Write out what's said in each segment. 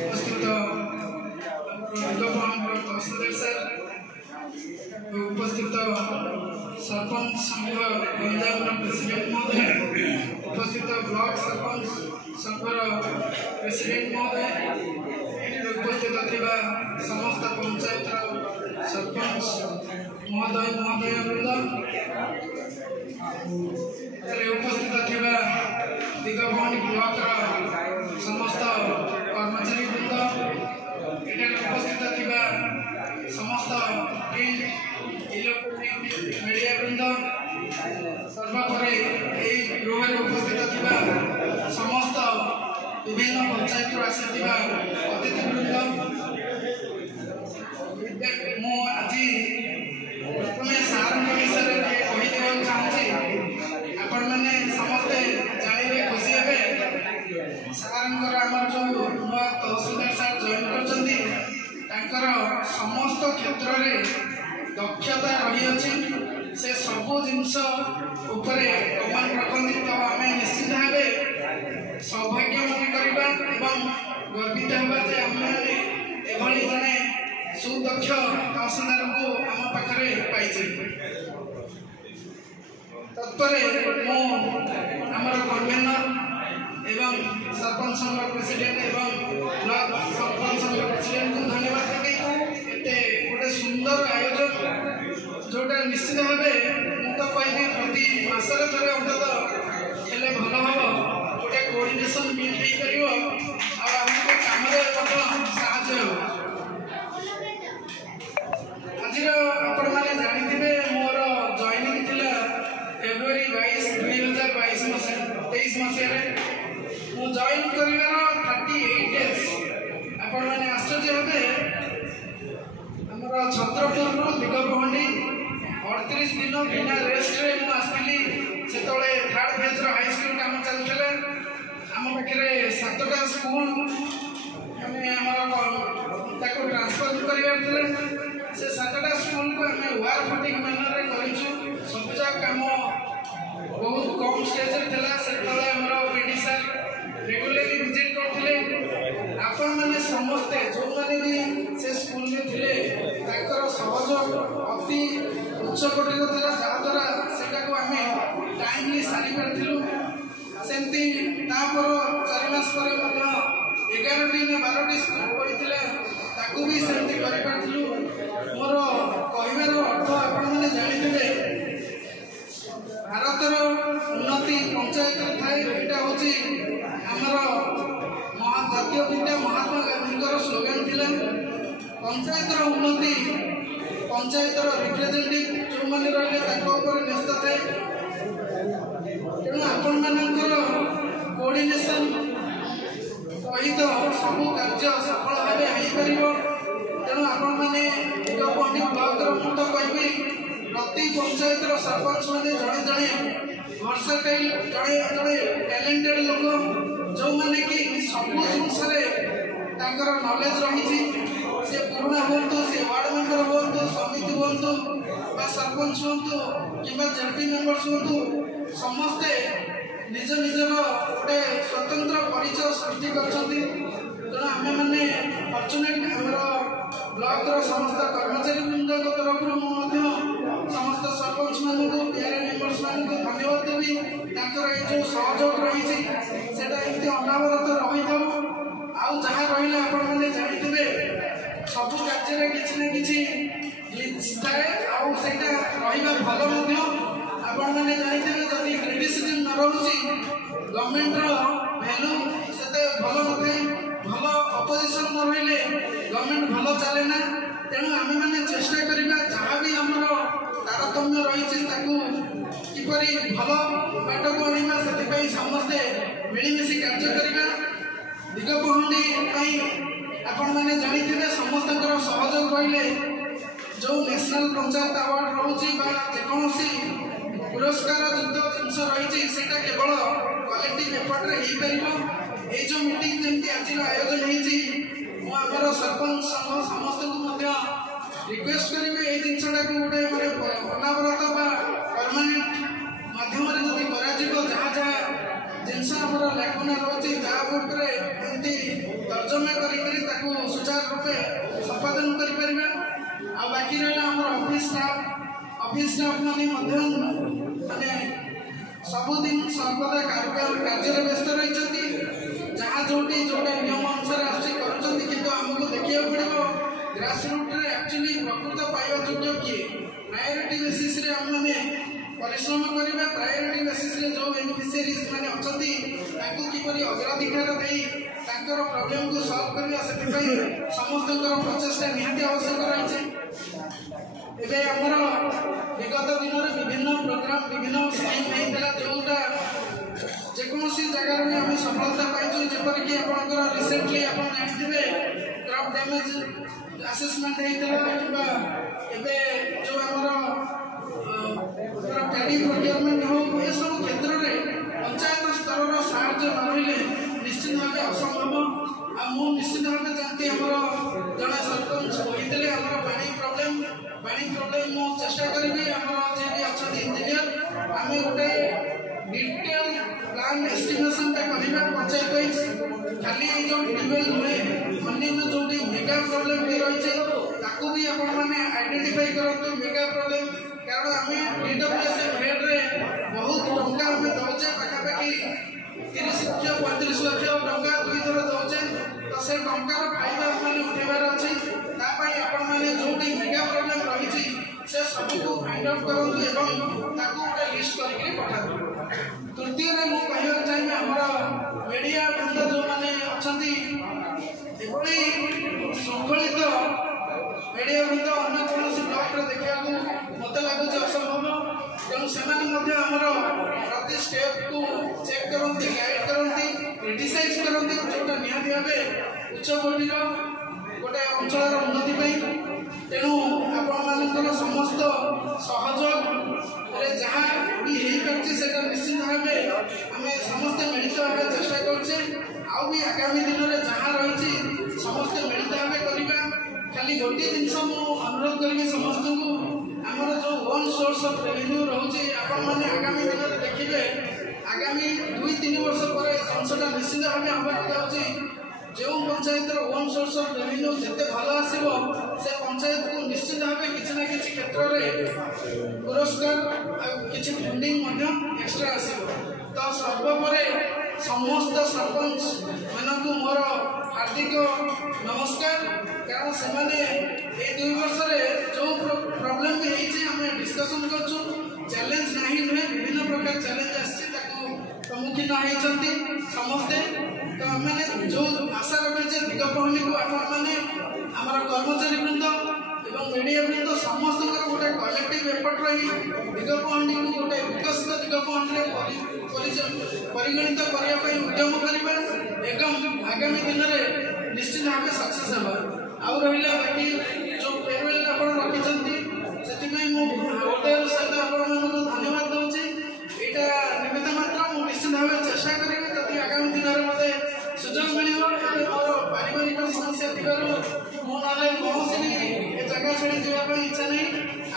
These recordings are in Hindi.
उपस्थित तहसीलदार सर उपस्थित सरपंच संघ गंजाम प्रेसिडेंट महोदय, उपस्थित ब्लॉक सरपंच संघर प्रेसिडेंट महोदय, उपस्थित थिबा समस्त पंचायत सरपंच महोदय महोदय वृंद, उपस्थित थिबा दिगभवानी ब्लॉक समस्त कर्मचारी वृंद, उपस्थित थिबा समस्त इलेक्ट्रोनिक मीडिया वृंद, सर्वोपरि गृह उपस्थित थिबा समस्त विभिन्न पंचायत आसिथिबा अतिथि वृंद, मु आज प्रथम सार विषय कहीदेवा चाहूँगी। आपण मैंने समस्ते जानवे खुशी हे सार जो नुआ तहसीलदार सार जॉइन कर समस्त क्षेत्र में दक्षता रही अच्छी से सबू जिनस कमांड रखती। तो आम निश्चित भाव सौभाग्य मन करवा गर्वित होगा जे आम एभली जड़े सुदक्ष तहसीलदार को आम पाखे पाई। तत्पर आमर कन्वेनर एवं सरपंच संघ प्रेसिडेंट एवं ब्लॉक सरपंच संघ प्रेसिडेंट को धन्यवाद देगी। गोटे सुंदर आयोजन जोटा निश्चित भाव मुझे कहि प्रति मासरे थे अंतत हेल्ले भल हम गोटे कोऑर्डिनेशन बिल्ड हो आमको काम साहाय्य हो। आज आपण मैंने जानी मोर जॉइनिंग थिला फेब्रुआरी 22 2022 मसीह मु जॉइन करिवार 38 डेज। आपण मैंने आश्चर्य हे हमर छत्रपुर दिगभवानी 38 दिन बिना रेस्ट रे मु आसली। से थर्ड फेज हाई स्कूल काम चलता आम पाखे 7टा स्कूल ट्रांसफर कर से 7टा स्कूल को आम वार फटिंग मैनर सबुज कम बहुत कम स्टेज से पीडी सर रेगुलरली विजिट करते। आपण मैंने समस्ते जो मैंने भी से स्कूल में थे सहयोग अति उच्च कोटिर था जहाद्वारा से आम टाइमली सारी पार्लु। सेमती 4 मास पर 11टी ना 12टी स्कूल पड़ता भी सेमती करूँ। मोर कहबार अर्थ आपण मैंने जानी भारतर उन्नति पंचायत थाए। यहाँ हूँ आमर जातीय पिता महात्मा गांधी स्लोगान थिला पंचायतर उन्नति पंचायतर रिप्रेजेंटेटिव जो मैंने रही न्यस्त थाए। तेणु आपण मानकर कोऑर्डिनेशन सहित सबू कार्य सफल भाव हो। तेणु आपण मैंने दिगभवानी ब्लॉक तो कहि प्रति पंचायत सरपंच मैंने जड़े जड़े वर्षाटाइल जड़े जड़े टैलेंटेड लोक जो मैंने कि सबू जिनस नॉलेज रही से पुराना हूँ से वार्ड मेंबर हूँ समिति हूँ सरपंच हूँ कि जेपी मेंबर्स हूँ समस्ते निज निजर गोटे स्वतंत्र परिचय सृष्टि कर। तेणु आम मैंने फर्चुनेट आमर ब्लॉक समस्त कर्मचारी वृंद तरफ समस्त सरपंच मानक पीआरए मेंबर्स मानक धन्यवाद देवी। जो सहयोग रही अनावरत रही था आउ जहाँ रही आपण मैंने जानी सबू कार्य किसी ना कि थाए आईटा रहा भल आपण मैंने जानी जदि क्रिटिसिजम न रोचे गवर्नमेंटर भैल्यू से भल न थाए भल अपोजिशन न रही गवर्नमेंट भल चले ना। तेणु आम मैंने चेष्टा करवा जहाँ भी आमर तारतम्य रही किपर भल बाट को आना से समस्ते मिलमिशि कार्य करवा। दिगभवानी आपण मैंने जानी समस्त सहयोग रही जो नेशनल पंचायत अवार्ड रोचे जेकोसी पुरस्कार युक्त जिनस रही से केवल कलेक्टिव एफर्ट रे हो पार। ये जो मीटिंग जमी आज आयोजन होमर सरपंच संघ समस्त रिक्वेस्ट करेंगे ये जिनसा गोटे अनावरत परमानेंट मध्यम जहाँ जहाँ जिनस लेखना रोचे जहाँ तर्जमा करी सुचारू रूपे संपादन करें। बाकी रहा ऑफिस स्टाफ माने माने सबुदिन सर्वदा कार्य व्यस्त रही जहाँ जोटी जोटा नियम अनुसार आमको देखा पड़ो ग्रासरूट एक्चुअली प्रकृत पाइबा योग्य किए प्रायोरिटी बेसिस रे हम माने परिश्रम करवा प्रायोरिटी बेसिस रे जो बेनिफिशियरीज माने अछंती ताकू किपरि अग्राधिकार देई तांकर प्रॉब्लम को सॉल्व करवा से समस्त प्रचेष्टा निहाती आवश्यक रही। एबे हमर विगत दिन में विभिन्न प्रोग्राम विभिन्न स्कीम होता जोटा जेकोसी जगह में आम सफलता पाइछु जेपरिक आपंकर रिसेंटली आप जानते क्रॉप डैमेज असेसमेंट होता एबे जो आमर पैडी प्रोक्योरमेंट हो ये सब क्षेत्र में पंचायत स्तर साहय न मिले निश्चित भाव असंभव आ निश्चित भाव जानते आमर जड़े सरपंच होते पानी प्रॉब्लम मु चेष्टा करी आमर जे भी अच्छा इंजीनियर आम गोटे डिटेल प्लान एस्टिमेशन करवा पंचायत वाइज खाली जो ट्यूबवेल नुहे अन्य जो मेगा प्रॉब्लम भी रही भी आपण मैंने आइडेंटिफाई करूँ मेगा प्रॉब्लम कारण आम डब्ल्यूएसएफ हेड रे बहुत टंका आम दौचे पाखापाखि 30 लाख 35 लाख टंका 2 थर दौचे तो से टंकार फायदा मैंने उठेबार अच्छी आपण मैंने जो मेगा प्रॉब्लम रही से सबको फाइंड आउट करूँ एवं गोटे लिस्ट करके पठा। तृतीय मुझे कहना चाहिए आमर मीडिया बृंद जो मैंने अच्छा श्रृंखलित मीडिया बृंद अन्य कौन ब्लॉक देखा मत लगुच असंभव तेणु से प्रति स्टेप को चेक करती गाइड करती क्रिटिसाइज करती जोटा निहाती भाव उच्च कोटिर गोटे अंचल उन्नति तेणु आपण समस्त सहयोग जहाँ भी हो निश्चित भाव आम समस्ते मिलित भाव चेष्टा करछे आउ भी आगामी दिन में जहाँ रही समस्ते मिलित भाव करवा खाली गोटे जिनस अनुरोध करी समस्त को आमर जो वन सोर्स ऑफ रेवेन्यू रोचे आपण मैंने आगामी दिन में देखिए आगामी 2-3 वर्ष पर अंशटा निश्चित भाव हमारे जाऊँगी जो panchayat one source of revenue जिते भल आसो से पंचायत को निश्चित भाव किसी ना किसी क्षेत्र में पुरस्कार किसी फंडिंग एक्सट्रा आसो तो सर्वोपरि समस्त सरपंच मानक मोर हार्दिक नमस्कार कारण से 2 वर्ष जो प्रॉब्लम भी होमें डिस्कसन कर चैलेंज नहीं नुहे विभिन्न प्रकार चैलेंज सम्मुखीन होती समस्ते तो मैंने जो आशा रखे दिगपहंडी को आपने आमर कर्मचारी वृंद एवं मीडिया वृंद समस्त गोटे कलेक्टिव एफर्ट रही दिगपहंडी को गोटे विकसित दिगपहंडी परिगणित करने उद्यम करवा एवं आगामी दिन में निश्चित भाव सक्सेस होगा आउ रहा बाकी जो फेयरवेल आप रखिंट से हृदय सहित धन्यवाद दूसरी यहाँ निमित्त मात्र मुझे निश्चित भाव चेष्टा करी जब आगामी दिन में मत सुजोग मिले मोर पारिवारिक समस्या थी मुझे कौन जगह छाड़ी जावाई इच्छा नहीं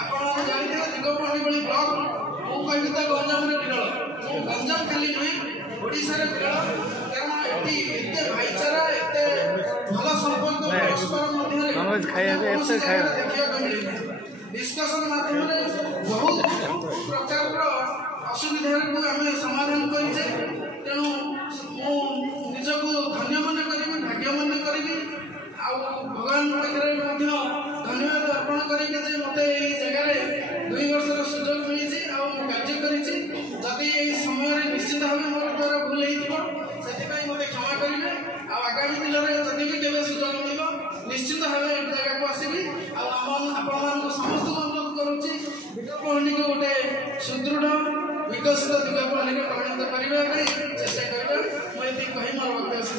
आप जानते दिगपहंडी भाई ब्लॉक मुझे तो गंजाम विरल गंजाम खाली नुहे ओडिशा विरल कारण ये भाईचारा एत भल संपर्क परस्पर मध्य देखा मिले डिस्कसन माध्यम बहुत प्रकार असुविधा को आम समाधान करे तेणु मुझको धन्य मन करी भाग्य मन करी भगवान पाखे धन्यवाद अर्पण करी मत जगार 2 वर्ष सुजोग मिली कार्य करी समय निश्चित भाव मोर द्वारा भूल से मत क्षमा करेंगे आगामी दिन में जदि भी केवे सुजोग मिल निश्चित भाव जगह को आसवि आपण समस्त अनुरोध करुच्ची दिगपहंडी को गोटे सुदृढ़ विकसित दिगपहंडी को परिणत करने चेष्टा करवा मुझे कही मोर वक्तव्य।